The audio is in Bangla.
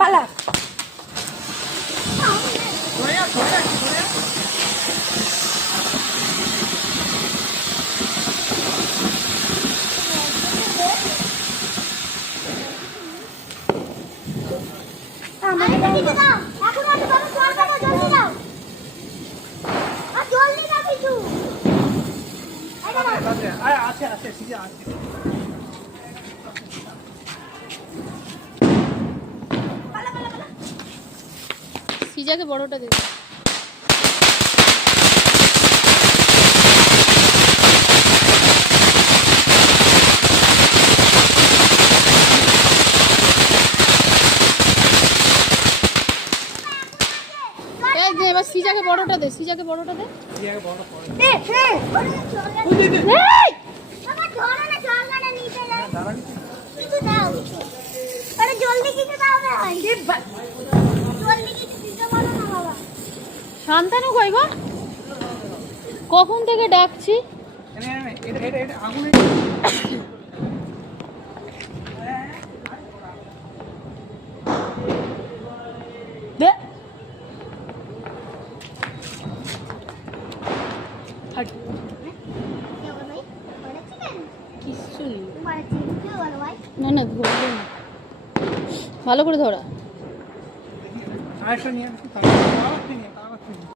পালা সিজাকে বড়টা দেবে। এবার সিজাকে বড়টা দে, সিজাকে বড়টা দে। শান্তানু কই গো? কখন থেকে ডাকছি? দে না না ধরবে না, ভালো করে ধরা।